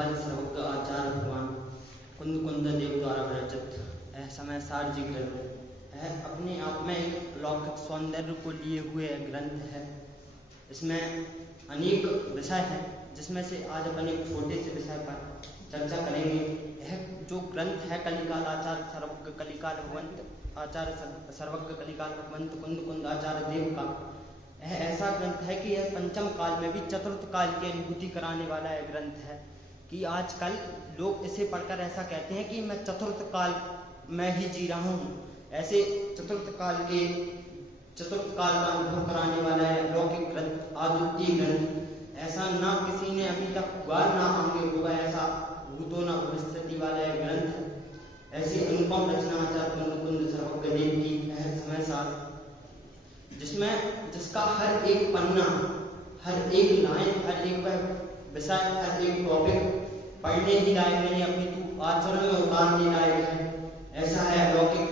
राज सर्वज्ञ आचार्य भगवान कुंद कुंद देव द्वारा विरचित यह समय सार जी ग्रंथ यह अपने आप में एक लौकिक सौंदर्य को लिए हुए ग्रंथ है। इसमें अनेक विषय हैं, जिसमें से आज अपन एक छोटे से विषय पर चर्चा करेंगे। यह जो ग्रंथ है कलिकाल आचार्य सर्वज्ञ कलिकाल भगवंत आचार्य सर्वज्ञ कलिकाल भगवंत कुंद कुंद आचार्य देव का यह ऐसा ग्रंथ है कि यह पंचम काल में भी चतुर्थ काल की अनुभूति कराने वाला यह ग्रंथ है। कि आजकल लोग इसे पढ़कर ऐसा कहते हैं कि मैं चतुर्थ काल में ही जी रहा हूँ। ऐसे चतुर्थ काल का अनुभव कराने वाला है लौकिक ग्रंथ, अद्वितीय ग्रंथ। ऐसा ना किसी ने अभी तक हुआ ना आगे होगा, ऐसा भूतो ना भविष्यति वाला है ग्रंथ। ऐसी अनुपम रचना आचार्य कुंद कुंद सर्वज्ञ देव की है समय सार, जिसका हर एक पन्ना, हर एक लाइन, हर एक विषय, हर एक टॉपिक पढ़ने ही लायक नहीं, अपनी आचरण में उतारने लायक है। ऐसा है लौकिक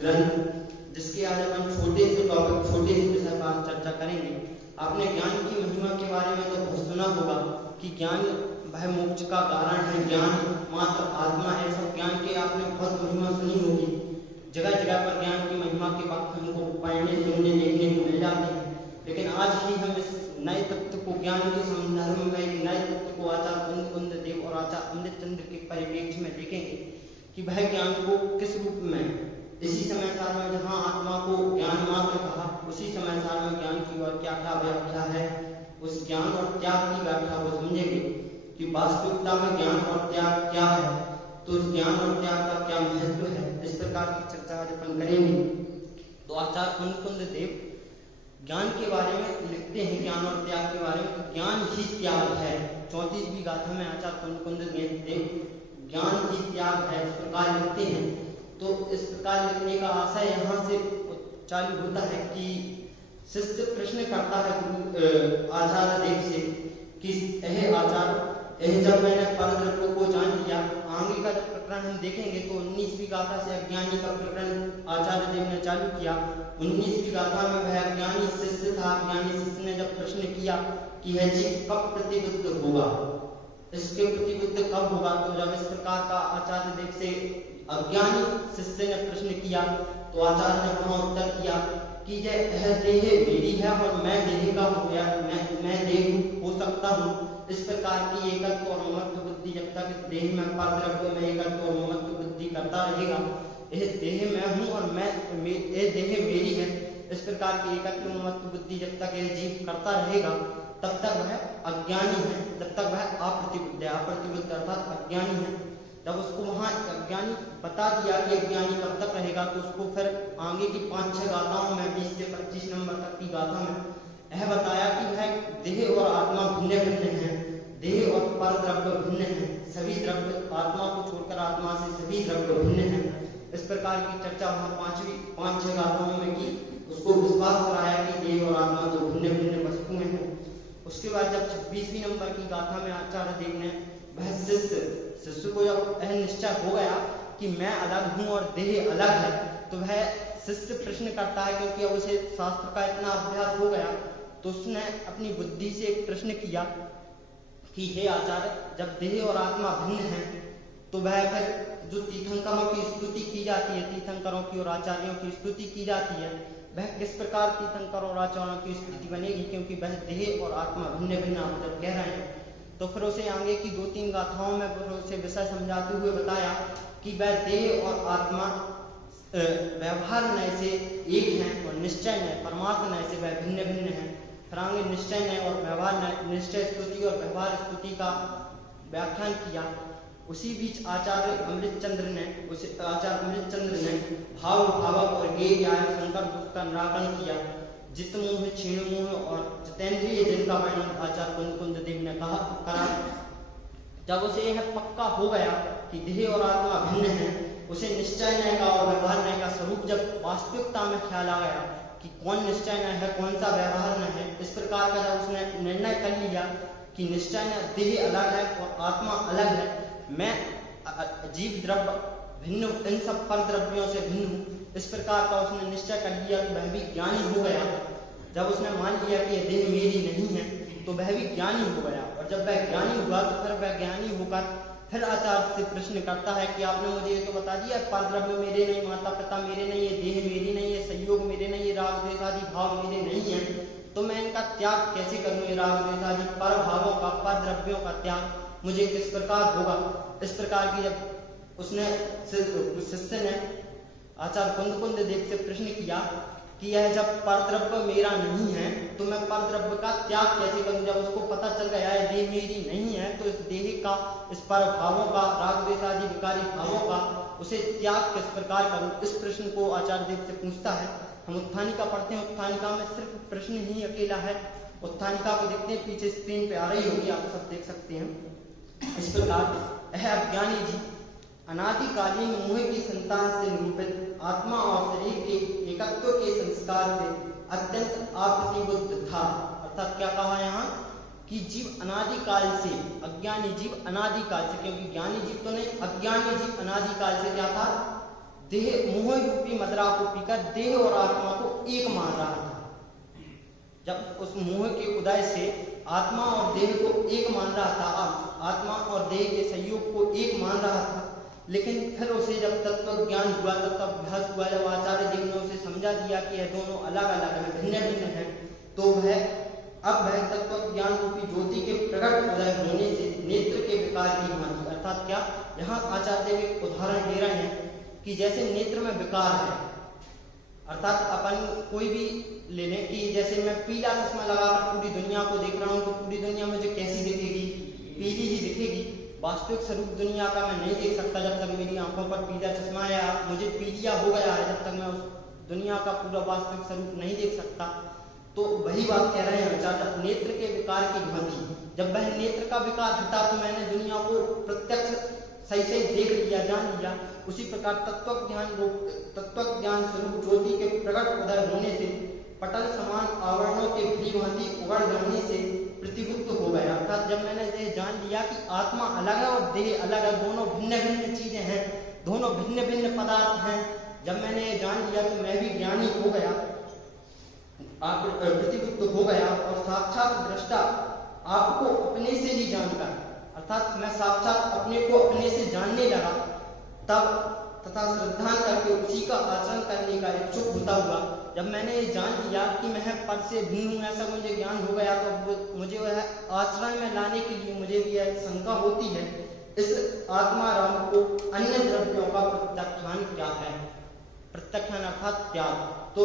ग्रंथ, जिसके आज अपन छोटे से टॉपिक, छोटे से विषय पर चर्चा करेंगे। आपने ज्ञान की महिमा के बारे में तो बहुत सुना होगा कि ज्ञान वह मोक्ष का कारण है, ज्ञान मात्र आत्मा है। सब ज्ञान के आपने बहुत महिमा सुनी होगी। जगह जगह पर ज्ञान की महिमा के वक्त हमको पढ़ने, सुनने, देखने को मिल जाते हैं। लेकिन आज ही हम इस नए तत्व को, ज्ञान के संदर्भ में एक नए तत्व को आचार्य कुंद कुंद देव और आचार्य अमृतचंद्र के परिप्रेक्ष्य में देखेंगे कि वह ज्ञान को किस रूप में, इसी समय सार में जहाँ आत्मा को ज्ञान मात्र कहा, उसी समय सार में ज्ञान की और क्या क्या व्याख्या है, उस ज्ञान और त्याग की व्याख्या को समझेंगे कि वास्तविकता में ज्ञान और त्याग क्या है, तो उस ज्ञान और त्याग का क्या महत्व है। इस प्रकार की चर्चा आज अपन करेंगे। तो आचार्य कुंद कुंद देव ज्ञान के बारे में लिखते हैं, ज्ञान और त्याग के बारे में। ज्ञान ही त्याग है। 34वीं गाथा में आचार्य कुंद कुंद देव ज्ञान ही त्याग है इस प्रकार लिखते हैं। तो इस प्रकार लिखने का आशय यहाँ से चालू होता है कि शिष्य प्रश्न करता है आचार्य देव से कि आचार्य, जब मैंने परद्रव्य को जान लिया, आगे का प्रकरण हम देखेंगे तो 19वीं गाथा से अज्ञानी का प्रकरण आचार्य देव ने चालू किया। 19वीं गाथा में वह अज्ञानी शिष्य था। अज्ञानी शिष्य ने जब प्रश्न किया कि है जी कब प्रतिबुद्ध होगा, इसके प्रतिबुद्ध कब होगा, तो जब इस प्रकार का आचार्य देव से अज्ञानी शिष्य ने प्रश्न किया तो आचार्य ने वहां उत्तर किया कि यह देह मेरी है और मैं देह का हो गया, मैं देह हो सकता हूँ। इस प्रकार की एकत्व और ममत्व बुद्धि जब तक इस देह में परद्रव्य में एकत्व और ममत्व बुद्धि करता रहेगा, यह देह मैं हूँ और यह देह मेरी है, इस प्रकार की एकत्व ममत्व बुद्धि जब तक यह जीव करता रहेगा, तब तक वह अज्ञानी है, जब तक वह अप्रतिबुद्ध है। अप्रतिबुद्ध अर्थात अज्ञानी है। जब उसको वहां अज्ञानी बता दिया कि अज्ञानी कब तक रहेगा, तो उसको फिर आगे की 5-6 गाथाओं में 20 से 25 नंबर तक की गाथा में यह बताया कि वह देह और आत्मा भिन्न भिन्न है, देह और पर द्रव्य भिन्न है, सभी द्रव्य आत्मा को छोड़कर आत्मा से सभी द्रव्य भिन्न है। इस प्रकार की चर्चा वहां 5-6 गाथाओं में की। उसको विश्वास कराया कि देह और आत्मा तो भिन्न भिन्न वस्तुएं हैं। उसके बाद जब 26वीं नंबर की गाथा में आचार्य देव ने वह शिष्य को जब यह निश्चय हो गया कि मैं अलग हूँ और देह अलग है, तो वह शिष्य प्रश्न करता है, क्योंकि अब उसे शास्त्र का इतना अभ्यास हो गया, तो उसने अपनी बुद्धि से एक प्रश्न किया कि हे आचार्य, जब देह और आत्मा भिन्न है, तो वह फिर जो तीर्थंकरों की स्तुति की जाती है, तीर्थंकरों की और आचार्यों की स्तुति की जाती है, वह किस प्रकार तीर्थंकरों और आचार्यों की स्तुति बनेगी, क्योंकि वह देह और आत्मा भिन्न भिन्न आप जब कह रहे हैं। तो फिर उसे आगे की 2-3 गाथाओं में फिर उसे विषय समझाते हुए बताया कि वह देह और आत्मा व्यवहार नय से एक हैं और निश्चय नय, परमार्थ नय से वह भिन्न भिन्न है। फिर आगे निश्चय नय और व्यवहार नय, निश्चय स्तुति और व्यवहार स्तुति का व्याख्यान किया। उसी बीच आचार्य अमृतचंद्र ने भाव भावक और गेय शंकर दुख का निराकरण किया। जित मोह, क्षीण मोह और जितेंद्रिय जिनका वर्णन आचार्य कुंद कुंद देव ने करा। जब उसे यह पक्का हो गया कि देह और आत्मा भिन्न है, उसे निश्चय नय का और व्यवहार नय का स्वरूप जब वास्तविकता में ख्याल आ गया कि कौन निश्चय नय है, कौन सा व्यवहार नय है, इस प्रकार का जब उसने निर्णय कर लिया कि निश्चय नय देह अलग है और आत्मा अलग है, मैं जीव द्रव्य भिन्न, इन सब पर द्रव्यों से भिन्न हूँ, इस प्रकार का उसने निश्चय कर लिया कि वह भी ज्ञानी हो गया। जब उसने मान लिया कि यह देह मेरी नहीं है, तो वह भी ज्ञानी हो गया। और जब वह ज्ञानी हुआ तो फिर वह ज्ञानी होकर फिर आचार्य से प्रश्न करता है कि आपने मुझे ये तो बता दिया परद्रव्य मेरे नहीं, माता पिता मेरे नहीं, ये देह मेरी नहीं, ये संयोग मेरे नहीं, ये राग द्वेष आदि भाव मेरे नहीं है, तो मैं इनका त्याग कैसे करूं? ये राग द्वेष आदि पर भावों का, पर द्रव्यों का त्याग मुझे किस प्रकार होगा? इस प्रकार की जब उसने शिष्य ने आचार्य कुंद देव से प्रश्न किया कि यह जब परद्रव्य मेरा नहीं है तो मैं परद्रव्य का त्याग कैसे करूं? जब उसको पता चल गया है देह मेरी नहीं है तो इस देह का, इस पर भावों का, राग द्वेष आदि विकारी भावों का उसे त्याग किस प्रकार करूं? इस प्रश्न को आचार्य देव से पूछता है। हम उत्थानिका पढ़ते हैं, उत्थानिका में सिर्फ प्रश्न ही अकेला है। उत्थानिका को देखते हैं, पीछे स्क्रीन पे आ रही होगी, आप सब देख सकते हैं। इस प्रकार यह अज्ञानी जी अनादिकालीन मोह की संतान से निरूपित आत्मा और शरीर के एकत्व के संस्कार से अत्यंत अप्रतिबुद्ध था। अर्थात क्या कहा यहाँ कि जीव अनादिकाल से, अज्ञानी जीव अनादिकाल से, क्योंकि ज्ञानी जीव तो नहीं, अज्ञानी जीव अनादिकाल से क्या था? देह मोह रूपी मदिरा को पीकर देह और आत्मा को एक मान रहा था। जब उस मोह के उदय से आत्मा और देह को एक मान रहा था, आत्मा और देह के संयोग को एक मान रहा था, लेकिन फिर उसे जब तत्व ज्ञान हुआ, तब अभ्यास हुआ, जब आचार्य देव ने उसे समझा दिया कि यह दोनों अलग अलग हैं, भिन्न भिन्न हैं, तो वह तत्व ज्ञान रूपी ज्योति के प्रकट उदय होने से नेत्र के विकार की भांति, अर्थात क्या, यहाँ आचार्य देव एक उदाहरण दे रहे हैं कि जैसे नेत्र में विकार है, अर्थात अपन कोई भी ले लें कि जैसे मैं पीला चश्मा लगाकर पूरी दुनिया को देख रहा हूँ तो पूरी दुनिया मुझे कैसी दिखेगी? पीली ही दिखेगी। वास्तविक स्वरूप दुनिया का मैं नहीं देख सकता जब तक मेरी आंखों पर पीला चश्मा है, मुझे पीलिया हो गया है, जब तक मैं उस दुनिया का पूरा वास्तविक स्वरूप नहीं देख सकता। तो वही बात कह रहे हैं आचार्य, नेत्र के विकार की भांति जब वह नेत्र का विकार हटा तो मैंने दुनिया को प्रत्यक्ष सही देख लिया, जान लिया। उसी प्रकार तत्व ज्ञान स्वरूप ज्योति के प्रकट उदय होने से पटल समान आवरणों के भी भांति उगड़ जाने से प्रतिबुद्ध हो गया। अर्थात जब मैंने ये जान लिया कि आत्मा अलग है और देह अलग है, दोनों भिन्न भिन्न चीजें हैं, दोनों भिन्न भिन्न पदार्थ हैं, जब मैंने ये जान लिया तो मैं भी ज्ञानी हो गया, प्रतिबुद्ध हो गया और साक्षात दृष्टा आपको अपने से ही जानकर, अर्थात मैं साक्षात अपने को अपने से जानने लगा, तब तथा श्रद्धा करके उसी का आचरण करने का इच्छुक होता हुआ जब मैंने ये जान लिया कि मैं पर से भिन्न हूं, ऐसा मुझे ज्ञान हो गया, तो मुझे वह आचरण में लाने के लिए मुझे भी यह शंका होती है, इस आत्मा राम को अन्य द्रव्यों का प्रत्याख्यान क्या है? प्रत्याख्यान अर्थात त्याग। तो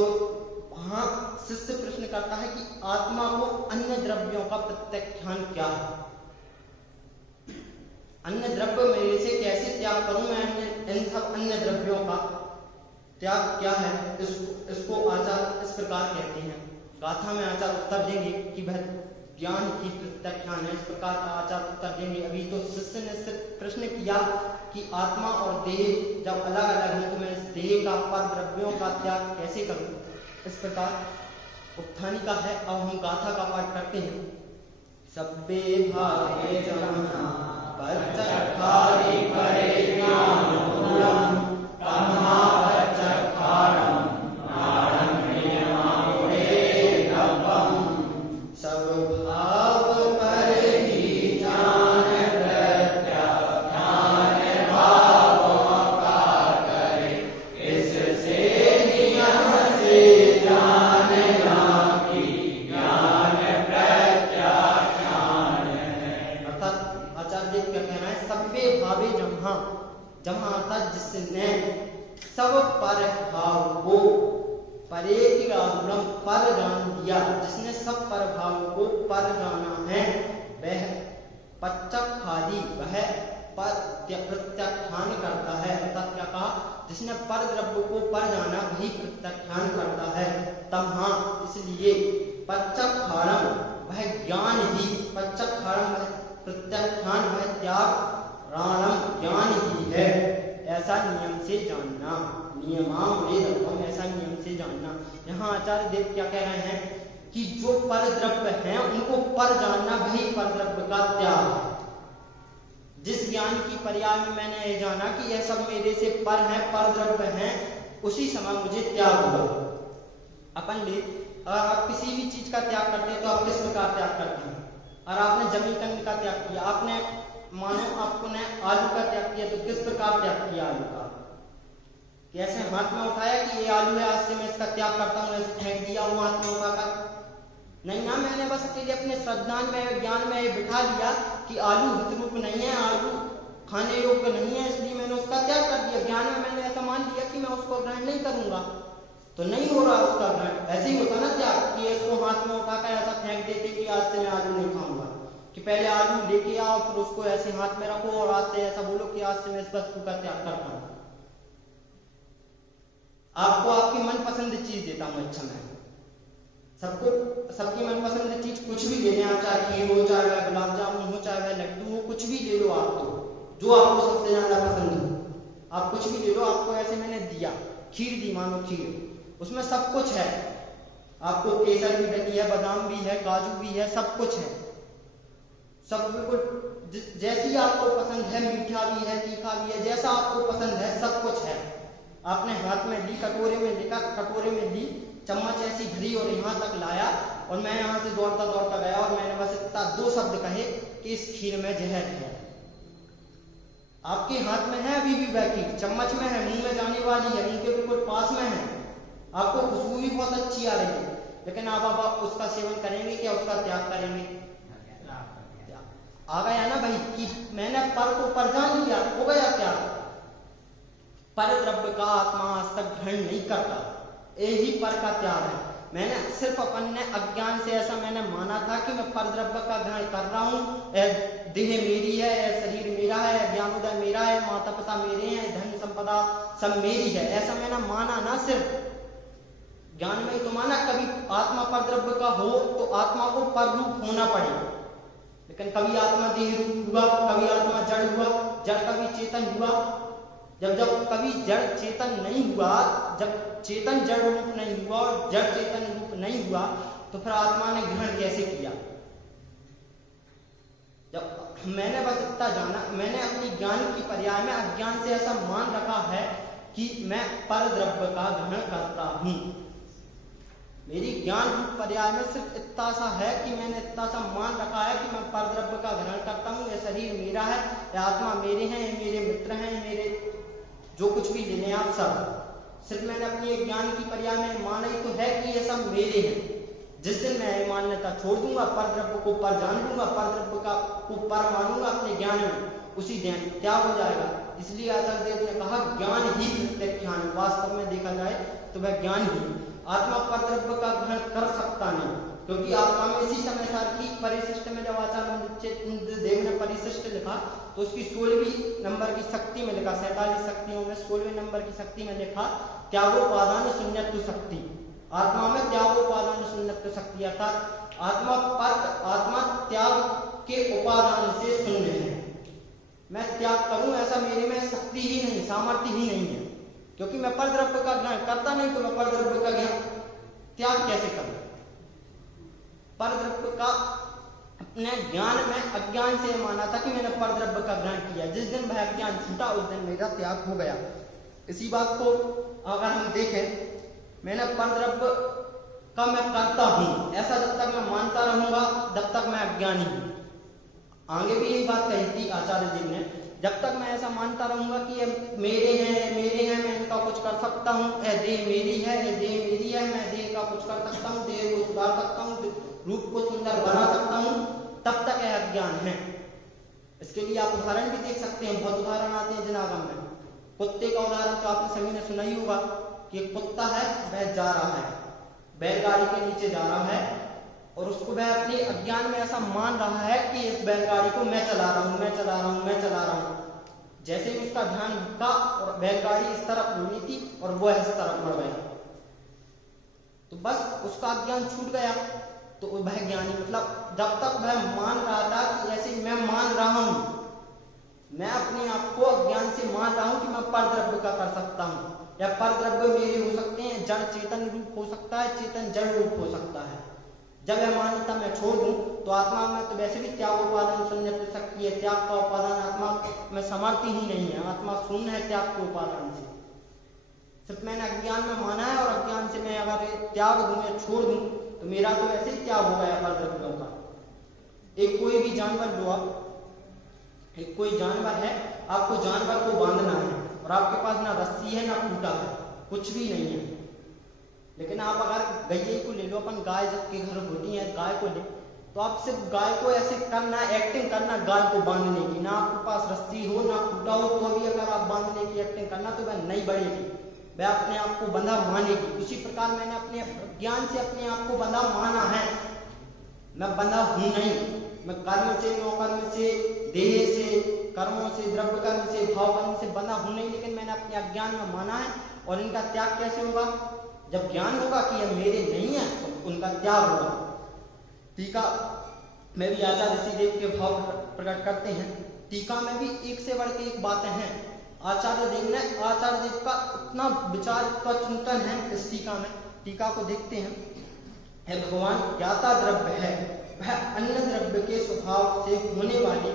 वहां शिष्य प्रश्न करता है कि आत्मा को अन्य द्रव्यों का प्रत्याख्यान क्या है? अन्य द्रव्य मेरे से कैसे त्याग करूं मैं? इन सब अन्य द्रव्यों का त्याग क्या है? इसको आचार्य इस प्रकार कहते हैं। गाथा में आचार्य उत्तर देंगे कि वह ज्ञान की प्रत्याख्यान है, इस प्रकार का आचार्य उत्तर देंगे। अभी तो शिष्य ने सिर्फ प्रश्न किया कि आत्मा और देह जब अलग अलग है तो मैं इस देह का, पर द्रव्यों का त्याग कैसे करूं? इस प्रकार उत्थानिका है। अब हम गाथा का पाठ करते हैं। सब्बे भागे जमना पच्चखारि परिज्ञानमूलम् तमहापच्चखारम् नारं नियमामुरेतपम्। सब भाव पर ही जान प्रत्याख्यान भावों का करे, इससे नियम से जानना कि ज्ञान प्रत्याख्यान है। अर्थात आचार्य क्या कहना है? सब्बे भावे जम्हा, जम्हा अर्थात जिसने सब पर भाव को परेतिरागुणम पर जान दिया, जिसने सब पर भाव को पर जाना है, वह पच्चखादि, वह प्रत्याख्यान करता है। अर्थात क्या कहा? जिसने पर द्रव्य को पर जाना वही प्रत्याख्यान करता है। तम्हा इसलिए पच्चखारम वह ज्ञान ही, पच्चखारम प्रत्याख्यान वह त्याग, राणम ज्ञान ही है, ऐसा नियम से जानना। नियमामुरेतपम्, ऐसा नियम से जानना। यहाँ आचार्य देव क्या कह रहे हैं कि जो पर द्रव्य हैं उनको पर जानना वही पर द्रव्य का त्याग है। जिस ज्ञान की पर्याय में मैंने ये जाना कि यह सब मेरे से पर हैं, पर द्रव्य हैं, उसी समय मुझे त्याग हुआ। अपन आप किसी भी चीज का त्याग करते हैं तो आप किस प्रकार त्याग करते हैं? और आपने जमीन कंद का त्याग किया, आपने मानो आपने आलू का त्याग किया, तो किस प्रकार त्याग किया आलू का? कैसे हाथ में उठाया कि ये आलू है, आज से मैं इसका त्याग करता हूँ, ऐसे फेंक दिया वो हाथ में उठाकर? नहीं ना, मैंने बस अकेले अपने श्रद्धान में ज्ञान में बिठा दिया कि आलू हित रूप नहीं है, आलू खाने योग्य नहीं है, इसलिए मैंने उसका त्याग कर दिया। ज्ञान में मैंने ऐसा मान लिया कि मैं उसको ग्रहण नहीं करूंगा, तो नहीं हो रहा उसका ग्रहण। ऐसे ही होता ना त्याग, कि इसको हाथ में उठाकर ऐसा फेंक देते कि आज से मैं आलू नहीं खाऊंगा, कि पहले आलू लेके आओ फिर उसको ऐसे हाथ में रखो और आज से ऐसा बोलो कि आज से मैं इस वस्तु का त्याग करता हूं। आपको आपकी मनपसंद चीज देता हूं, अच्छा मैं सबको सबकी मनपसंद चीज कुछ भी ले लें आप, चाहे खीर हो, चाहे वह गुलाब जामुन हो, चाहे वह लड्डू हो, कुछ भी ले लो आप, तो जो आपको सबसे ज्यादा पसंद हो आप कुछ भी ले लो। आपको ऐसे मैंने दिया, खीर दी, मानो खीर, उसमें सब कुछ है, आपको केसर भी डली है, बादाम भी है, काजू भी है, सब कुछ है, सब बिल्कुल जैसी आपको पसंद है, मीठा भी है, तीखा भी है, जैसा आपको पसंद है सब कुछ है। आपने हाथ में ली, कटोरे में लेकर, कटोरे में ली, चम्मच ऐसी भरी और यहाँ तक लाया, और मैं यहाँ से दौड़ता दौड़ता गया और मैंने बस इतना 2 शब्द कहे कि इस खीर में जहर है। आपके हाथ में है अभी भी वह खीर, चम्मच में है, मुंह में जाने वाली है, मुंह के बिल्कुल पास में है, आपको खुशबू भी बहुत अच्छी आ रही है, लेकिन आप उसका सेवन करेंगे क्या, उसका त्याग करेंगे? आ गया ना भाई कि मैंने पर को पर जान लिया, हो गया क्या? पर द्रव्य का आत्मा आज तक ग्रहण नहीं करता, यही पर का त्याग है। मैंने सिर्फ अपने अज्ञान से ऐसा मैंने माना था कि मैं पर द्रव्य का ग्रहण कर रहा हूँ, देह मेरी है, शरीर मेरा है, ज्ञानोदय मेरा है, माता पिता मेरे हैं, धन संपदा सब मेरी है, ऐसा मैंने माना ना। सिर्फ ज्ञान में ही तो माना, कभी आत्मा पर द्रव्य का हो तो आत्मा को पर रूप होना पड़े, लेकिन कभी आत्मा देह रूप हुआ, कभी आत्मा जड़ हुआ, जड़ कभी चेतन हुआ। जब कभी जड़ चेतन नहीं हुआ, जब चेतन जड़ रूप नहीं हुआ और जड़ चेतन रूप नहीं हुआ, तो फिर आत्मा ने ग्रहण कैसे किया? जब मैंने बस इतना जाना, मैंने अपनी ज्ञान की पर्याय में अज्ञान से ऐसा मान रखा है कि मैं पर द्रव्य का ग्रहण करता हूं। मेरी ज्ञान रूप पर्याय में सिर्फ इतना सा है कि मैंने इतना सा मान रखा है कि मैं पर द्रव्य का ग्रहण करता हूँ, ये शरीर मेरा है, ये आत्मा मेरे हैं, ये मेरे मित्र हैं, मेरे जो कुछ भी लेने आप सब, सिर्फ मैंने अपनी ज्ञान की पर्याय में माना ही तो है कि ये सब मेरे हैं। जिस दिन मैं मान्यता छोड़ दूंगा, पर द्रव्य को पर जान लूंगा, पर द्रव्य को पर मानूंगा अपने ज्ञान में, उसी दिन त्याग हो जाएगा। इसलिए आचार्य देव ने कहा ज्ञान ही प्रत्यख्यान, वास्तव में देखा जाए तो वह ज्ञान ही, आत्मा पर द्रव्य का ग्रहण कर सकता नहीं, क्योंकि आत्मा में इसी समय सार की परिशिष्ट में जब आचार्य देव ने परिशिष्ट लिखा तो उसकी 16वीं नंबर की शक्ति में लिखा, 47 शक्तियों में 16वें नंबर की शक्ति में लिखा त्यागोपादान शून्यत्व शक्ति। आत्मा में त्यागोपादान शून्यत्व शक्ति, अर्थात आत्मा त्याग के उपादान से शून्य है। मैं त्याग करूं ऐसा मेरे में शक्ति ही नहीं, सामर्थ्य ही नहीं है, क्योंकि मैं पर द्रव्य का ग्रहण करता नहीं, तो मैं पर द्रव्य का त्याग कैसे करूं? पर द्रव्य का अपने ज्ञान में अज्ञान से माना था कि मैंने पर द्रव्य का ग्रहण किया, जिस दिन वह अज्ञान छूटा उस दिन मेरा त्याग हो गया। इसी बात को अगर हम देखें, मैंने पर द्रव्य का मैं करता हूं ऐसा जब तक मैं मानता रहूंगा तब तक मैं अज्ञानी हूं। आगे भी यही बात कही थी आचार्य जी ने, जब तक मैं ऐसा मानता रहूंगा कि ये मेरे हैं, मैं इनका कुछ कर सकता हूँ, देह मेरी है, ये देह मेरी है, मैं देह का कुछ कर सकता हूँ, देह को सुधार सकता हूँ, रूप को सुंदर बना सकता हूँ, तब तक यह अज्ञान है। इसके लिए आप उदाहरण भी देख सकते हैं, बहुत उदाहरण आते हैं जनागम में। कुत्ते का उदाहरण तो आपने सभी ने सुना ही होगा कि एक कुत्ता है, वह जा रहा है, बैलगाड़ी के नीचे जा रहा है, और उसको वह अपने अज्ञान में ऐसा मान रहा है कि इस बैलगाड़ी को मैं चला रहा हूं, मैं चला रहा हूं, मैं चला रहा हूं। जैसे ही उसका ध्यान भटका और बैलगाड़ी इस तरफ मुड़नी थी और वह इस तरफ मुड़ गया, तो बस उसका अज्ञान छूट गया। तो वह ज्ञानी, मतलब जब तक वह मान रहा था कि ऐसे मैं मान रहा हूं, मैं अपने आप को अज्ञान से मान रहा हूं कि मैं पर द्रव्य का कर सकता हूं, या पर द्रव्य मेरे हो सकते हैं, जड़ चेतन रूप हो सकता है, चेतन जड़ रूप हो सकता है। जब यह मान्यता मैं छोड़ दूं तो आत्मा में तो वैसे भी त्याग उपादान शून्य शक्ति है, त्याग का उपादान आत्मा में सामर्थ्य ही नहीं है, आत्मा शून्य है त्याग के उपादान से। सिर्फ मैंने अज्ञान में माना है, और अज्ञान से मैं अगर त्याग दूं या छोड़ दूं तो मेरा तो ऐसे ही त्याग हो गया पर द्रव्यों का। एक कोई भी जानवर लो आप, एक कोई जानवर है, आपको जानवर को बांधना है और आपके पास ना रस्सी है ना खूंटा है, कुछ भी नहीं है। लेकिन आप अगर गैये को ले लो, अपन गाय जब के घर होती है गाय को ले, तो आप सिर्फ गाय को ऐसे करना, एक्टिंग करना गाय को बांधने की, ना आपके पास रस्सी हो ना खूंटा हो, तो भी अगर आप बांधने की एक्टिंग करना तो वह नहीं बढ़ेगी, वह अपने आप को बंधा मानेगी। उसी प्रकार मैंने अपने ज्ञान से अपने आप को बंधा माना है। मैं बंधा हूं नहीं, मैं कर्म से, नौकर्म से, देह से, कर्मों से, द्रव्य कर्म से, भाव कर्म से बंधा हूं नहीं, लेकिन मैंने अपने अज्ञान में माना है। और इनका त्याग कैसे होगा? जब ज्ञान होगा कि ये मेरे नहीं है तो उनका त्याग होगा। टीका में भी आचार्य ऋषिदेव के भाव प्रकट करते हैं। टीका में भी एक से बढ़ के एक बातें हैं। आचार्य देव का इतना विचार, इतना चिंतन है इस टीका में। टीका को देखते हैं। है भगवान ज्ञाता द्रव्य है, वह अन्य द्रव्य के स्वभाव से होने वाली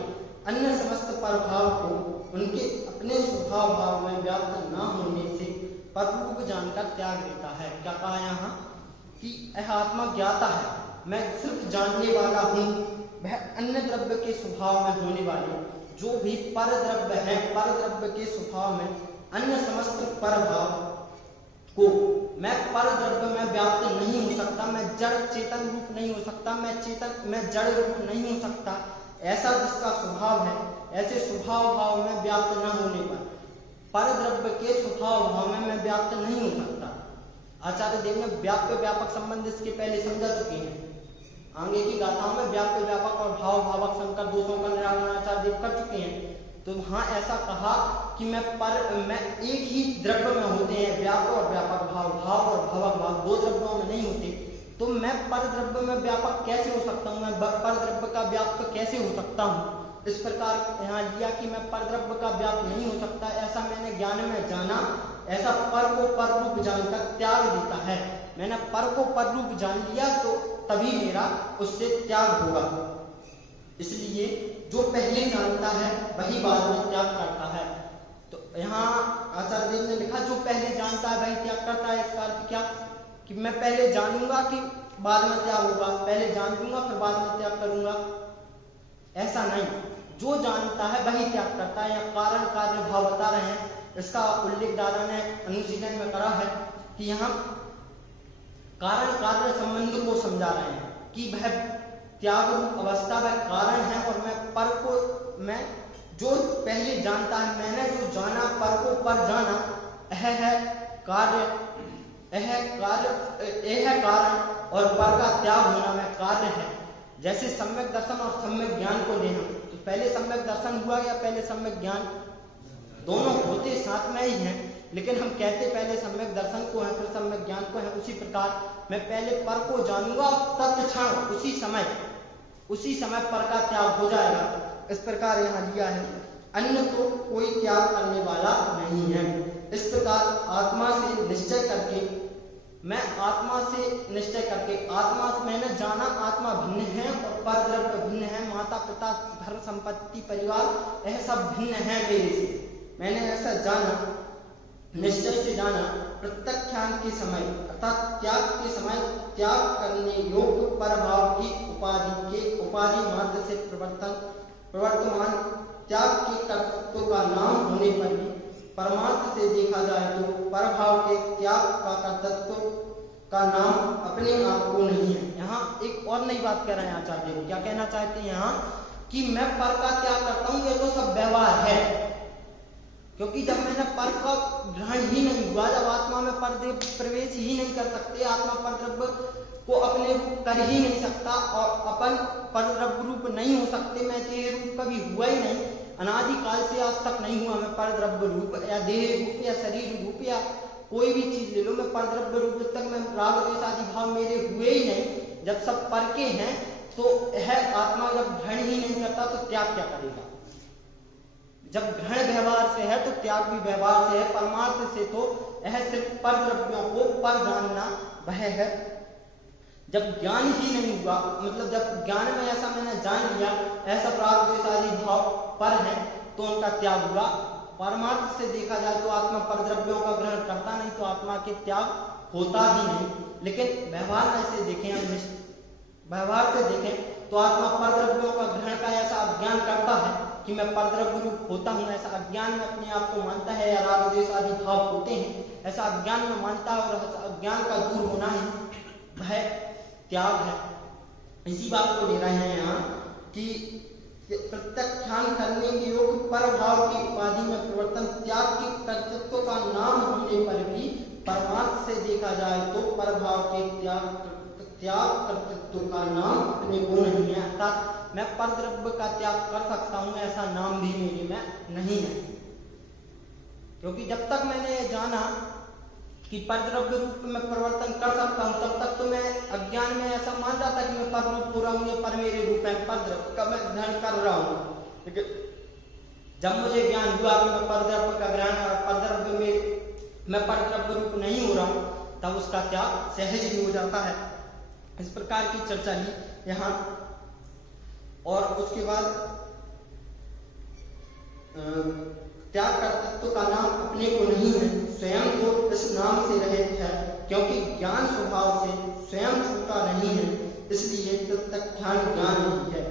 अन्य समस्त प्रभाव को उनके अपने स्वभाव भाव में व्याप्त न होने से पररूप जानकर त्याग देता है। क्या कहा यहाँ कि यह आत्मा ज्ञाता है, मैं सिर्फ जानने वाला हूँ। वह अन्य द्रव्य के स्वभाव में होने वाले जो भी पर द्रव्य है, पर द्रव्य के स्वभाव में अन्य समस्त प्रभाव को मैं पर द्रव्य में व्याप्त नहीं हो सकता, मैं जड़ चेतन रूप नहीं हो सकता, मैं जड़ रूप नहीं हो सकता। ऐसा जिसका स्वभाव है, ऐसे स्वभाव भाव में व्याप्त न होने पर द्रव्य के स्वभाव भाव में मैं व्याप्त नहीं हो सकता। आचार्य देव ने व्याप्य व्यापक संबंध इसके पहले समझा चुके हैं। आगे की गाथाओं में व्याप्य व्यापक और भाव भावक संकर दोषों का निराकरण आचार्य देव कर चुके हैं। तो वहां ऐसा कहा कि मैं एक ही द्रव्य में होते हैं, व्यापक और व्यापक भाव, भाव और भावक भाव दो द्रव्यों में नहीं होते। तो मैं पर द्रव्य में व्यापक कैसे हो सकता हूँ, मैं पर द्रव्य का व्यापक कैसे हो सकता हूँ। इस प्रकार यहाँ लिया कि मैं पर द्रव्य का व्यापक नहीं हो सकता। ऐसा मैंने ज्ञान में जाना, ऐसा पर को पर रूप जानकर त्याग देता है। मैंने पर को पर रूप जान लिया तो तभी मेरा उससे त्याग होगा। इसलिए जो पहले जानता है वही बाद में त्याग करता है। तो यहाँ आचार्य देव ने लिखा जो पहले जानता है वही त्याग करता है। इसका अर्थ क्या कि मैं पहले जानूंगा कि बाद में त्याग होगा, पहले जान लूंगा फिर बाद में त्याग करूंगा, ऐसा नहीं। जो जानता है वही त्याग करता है। या कारण कार्य भाव बता रहे हैं, इसका उल्लेख दादा ने अनुशीलन में करा है कि यहाँ कारण कार्य संबंध को समझा रहे हैं कि वह त्याग रूप अवस्था वह कारण है और मैं पर को, मैं जो पहले जानता है, मैंने जो जाना पर को पर जाना, यह है कार्य, यह है कारण और पर का त्याग होना वह कार्य है। जैसे सम्यक दर्शन और सम्यक ज्ञान को लेना, तो पहले सम्यक दर्शन हुआ या पहले सम्यक ज्ञान, दोनों होते साथ में ही हैं, लेकिन हम कहते पहले सम्यक दर्शन को है फिर सम्यक ज्ञान को है। उसी प्रकार मैं पहले पर को जानूंगा, तत्क्षण उसी समय पर का त्याग हो जाएगा। इस प्रकार यहाँ लिया है, अन्य तो कोई त्याग करने वाला नहीं है। इस प्रकार आत्मा से निश्चय करके, मैं आत्मा से निश्चय करके, आत्मा से मैंने जाना आत्मा भिन्न है और पर द्रव्य भिन्न है, माता पिता घर संपत्ति परिवार यह सब भिन्न है मेरे से। मैंने ऐसा जाना, निश्चय से जाना, प्रत्यक्षान के समय अर्थात त्याग के समय त्याग करने योग्य परभाव की उपाधि मात्र से प्रवर्तमान त्याग के कर्तृत्व का नाम होने पर भी परमार्थ से देखा जाए तो परभाव के त्याग का कर्तृत्व का नाम अपने आप को नहीं है। यहाँ एक और नई बात कह रहे हैं आचार्य देव। क्या कहना चाहते हैं यहाँ कि मैं पर का त्याग करता हूँ, ये तो सब व्यवहार है, क्योंकि जब मैंने पर का ग्रहण ही नहीं हुआ, जब आत्मा में पर प्रवेश ही नहीं कर सकते, आत्मा पर द्रव्य को अपने रूप कर ही नहीं सकता और अपन पर द्रव्य रूप नहीं हो सकते। मैं देह रूप कभी हुआ ही नहीं, अनादि काल से आज तक नहीं हुआ मैं पर द्रव्य रूप या देह रूप या शरीर रूप या कोई भी चीज ले लो, मैं पर द्रव्य रूप तक मैं राग द्वेष आदि भाव मेरे हुए ही नहीं। जब सब पर के हैं तो यह आत्मा जब ग्रहण ही नहीं करता तो त्याग क्या करेगा। जब ग्रहण व्यवहार से है तो त्याग भी व्यवहार से है। परमार्थ से तो यह सिर्फ पर द्रव्यों को पर जानना वह है। जब ज्ञान ही नहीं हुआ, मतलब जब ज्ञान में ऐसा मैंने जान लिया ऐसा राग द्वेष आदि भाव पर है तो उनका त्याग हुआ। परमार्थ से देखा जाए तो आत्मा पर द्रव्यों का ग्रहण करता नहीं तो आत्मा के त्याग होता ही नहीं। लेकिन व्यवहार में से देखें, हम व्यवहार से देखें तो आत्मा परद्रव्यों का ग्रहण का ऐसा अज्ञान करता है कि मैं परद्रव्य रूप होता हूँ, ऐसा अज्ञान में अपने आप को मानता है, या राग द्वेष आदि भाव होते हैं, ऐसा अज्ञान में मानता है, और अज्ञान का दूर होना ही वह त्याग है। इसी बात को ले रहे हैं यहाँ कि प्रत्याख्यान करने के योग्य पर भाव की उपाधि में परिवर्तन त्याग के कर्तृत्व का नाम होने पर भी परमार्थ से देखा जाए तो पर भाव के त्याग कर्तृत्व का नाम अपने को नहीं है, अर्थात मैं परद्रव्य का त्याग कर सकता हूं ऐसा नाम भी मेरे में नहीं है। क्योंकि जब तक मैंने ये जाना कि परद्रव्य रूप में परिवर्तन कर सकता हूं, तब तक तो मैं अज्ञान में ऐसा मान रहा था कि मैं पर रूप हो रहा हूं, पर मेरे रूप है, परद्रव्य का मैं ग्रहण कर रहा हूं। जब मुझे ज्ञान हुआ कि मैं परद्रव्य का ग्रहण और परद्रव्य में मैं परद्रव्य रूप नहीं हो रहा हूं, तब उसका त्याग सहज ही हो जाता है। इस प्रकार की चर्चा ली यहाँ। और उसके बाद त्याग कर्तृत्व का नाम अपने को नहीं है, स्वयं को इस नाम से रहित है, क्योंकि ज्ञान स्वभाव से स्वयं छूटा नहीं है, इसलिए प्रत्याख्यान ज्ञान नहीं है।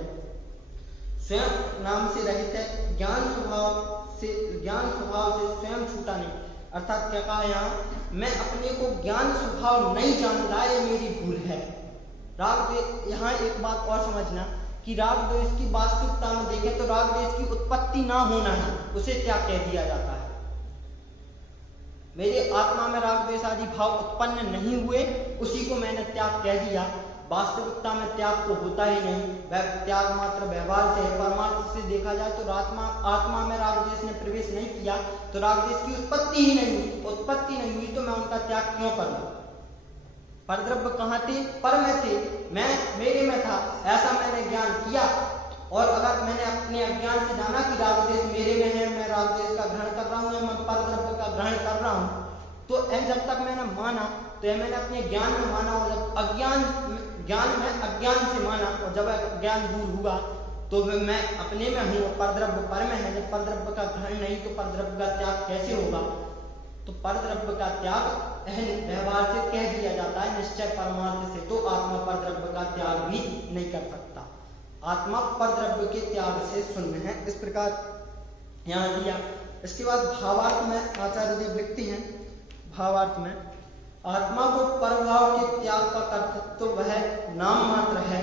स्वयं नाम से रहित है, ज्ञान स्वभाव से स्वयं छूटा नहीं। अर्थात क्या कहा यहाँ, मैं अपने को ज्ञान स्वभाव नहीं जान रहा, ये मेरी भूल है। राग द्वेष, यहाँ एक बात और समझना कि राग द्वेष की वास्तविकता में देखें तो राग द्वेष की उत्पत्ति ना होना है उसे त्याग कह दिया जाता है। मेरे आत्मा में राग द्वेष आदि भाव उत्पन्न नहीं हुए, उसी को मैंने त्याग कह दिया। वास्तविकता में त्याग तो होता ही नहीं, वह त्याग मात्र व्यवहार से है। परमार्थ से देखा जाए तो आत्मा में राग द्वेष ने प्रवेश नहीं किया तो राग द्वेष की उत्पत्ति ही नहीं हुई। उत्पत्ति नहीं हुई तो मैं उनका त्याग क्यों करूं? परद्रव्य कहाँ थे? पर में थे, मैं मेरे में था, ऐसा मैंने ज्ञान किया। और अगर मैंने अपने अज्ञान से जाना कि राग द्वेष मेरे में है, मैं राग द्वेष का ग्रहण कर रहा हूँ, मैं परद्रव्य का ग्रहण कर रहा हूँ, तो जब तक मैंने माना तो मैंने अपने ज्ञान में माना, और जब ज्ञान में अज्ञान से माना, और जब अज्ञान दूर हुआ तो मैं अपने में हूँ, परद्रव्य पर में है। जब परद्रव्य का ग्रहण नहीं तो परद्रव्य का त्याग कैसे होगा? तो परद्रव्य का त्याग अहम व्यवहार से कह दिया जाता है, निश्चय परमार्थ से तो आत्मा परद्रव्य का त्याग भी नहीं कर सकता। आत्मा परद्रव्य के त्याग से शून्य है। इस प्रकार यहाँ दिया। इसके बाद भावार्थ में आचार्य देव लिखते हैं, भावार्थ में आत्मा को परभाव के त्याग का कर्तृत्व वह नाम मात्र है,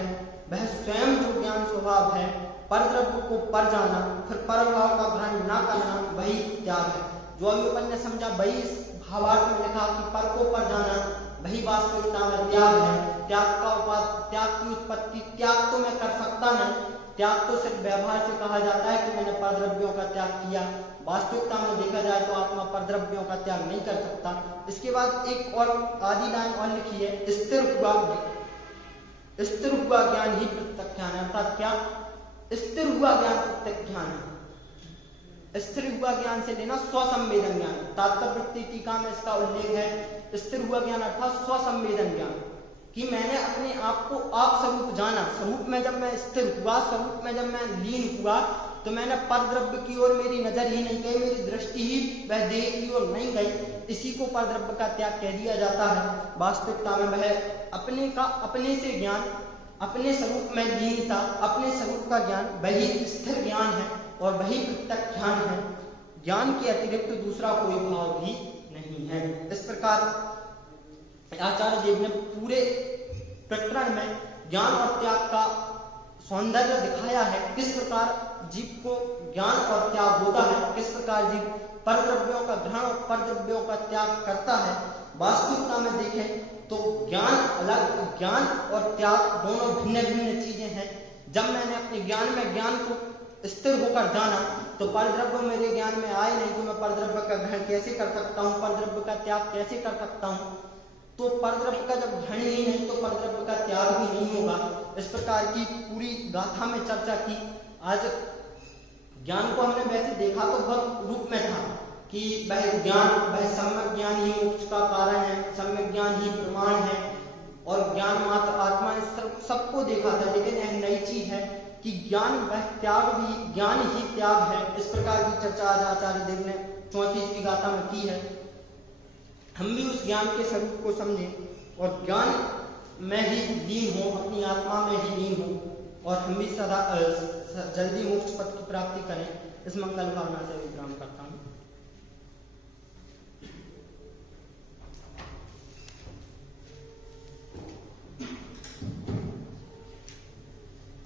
वह स्वयं जो ज्ञान स्वभाव है। परद्रव्य को पर जाना फिर परभाव का ग्रहण न करना वही त्याग है। जो अभी अपन ने समझा वही इस भावार्थ में लिखा कि पर को पर जाना वही वास्तविकता में त्याग है। त्याग की उत्पत्ति, त्याग तो मैं कर सकता नहीं, त्याग तो सिर्फ व्यवहार से कहा जाता है कि मैंने परद्रव्यों का त्याग किया। वास्तविकता में देखा जाए तो आत्मा परद्रव्यों का त्याग नहीं कर सकता। इसके बाद एक और आदि लाइन और लिखी है, स्थिर हुआ ज्ञान ही प्रत्याख्यान है। अर्थात क्या? स्थिर हुआ ज्ञान प्रत्याख्यान है। स्थिर हुआ ज्ञान से लेना स्वसंवेदन ज्ञान। तात्पर्य टीका में इसका उल्लेख है। स्थिर हुआ ज्ञान अर्थात स्वसंवेदन ज्ञान, कि मैंने अपने आप को आप स्वरूप जाना। स्वरूप में जब मैं स्थिर हुआ, स्वरूप में जब मैं लीन हुआ, तो मैंने परद्रव्य की ओर मेरी नजर ही नहीं गई, मेरी दृष्टि ही वह देह की ओर नहीं गई। इसी को परद्रव्य का त्याग कह दिया जाता है। वास्तविकता में वह अपने से ज्ञान, अपने स्वरूप में लीनता, अपने स्वरूप का ज्ञान वही स्थिर ज्ञान है और वही प्रत्याख्यान है। ज्ञान के अतिरिक्त दूसरा कोई भाव भी नहीं है। इस प्रकार आचार्य देव ने पूरे प्रकरण में ज्ञान और त्याग का सौंदर्य दिखाया है, किस प्रकार जीव को ज्ञान और त्याग होता है, किस प्रकार जीव परद्रव्यों का ग्रहण और परद्रव्यों का त्याग करता है। वास्तविकता में देखें तो ज्ञान अलग, ज्ञान और त्याग दोनों भिन्न भिन्न चीजें हैं। जब मैंने अपने ज्ञान में ज्ञान को स्थिर होकर जाना तो परद्रव्य मेरे ज्ञान में आए नहीं, तो मैं परद्रव्य का ग्रहण कैसे कर सकता हूँ, परद्रव्य का त्याग कैसे कर सकता हूँ? तो परद्रव्य का जब ग्रहण ही नहीं तो परद्रव्य का त्याग भी नहीं होगा। इस प्रकार की पूरी गाथा में चर्चा की। आज ज्ञान को हमने वैसे देखा तो बहुत रूप में था कि वह ज्ञान, वह सम्यक ज्ञान ही मोक्ष का कारण है, सम्यक ज्ञान ही प्रमाण है और ज्ञान मात्र आत्मा ने सबको देखा था। लेकिन यह नई चीज है कि ज्ञान वह त्याग भी, ज्ञान ही त्याग है। इस प्रकार की चर्चा आज आचार्य देव ने 34वीं गाथा में की है। हम भी उस ज्ञान के स्वरूप को समझें और ज्ञान में ही लीन हो, अपनी आत्मा में ही लीन हो। और हम भी सदा जल्दी मोक्ष पद की प्राप्ति करें, इस मंगल कामना से विश्राम करता हूँ।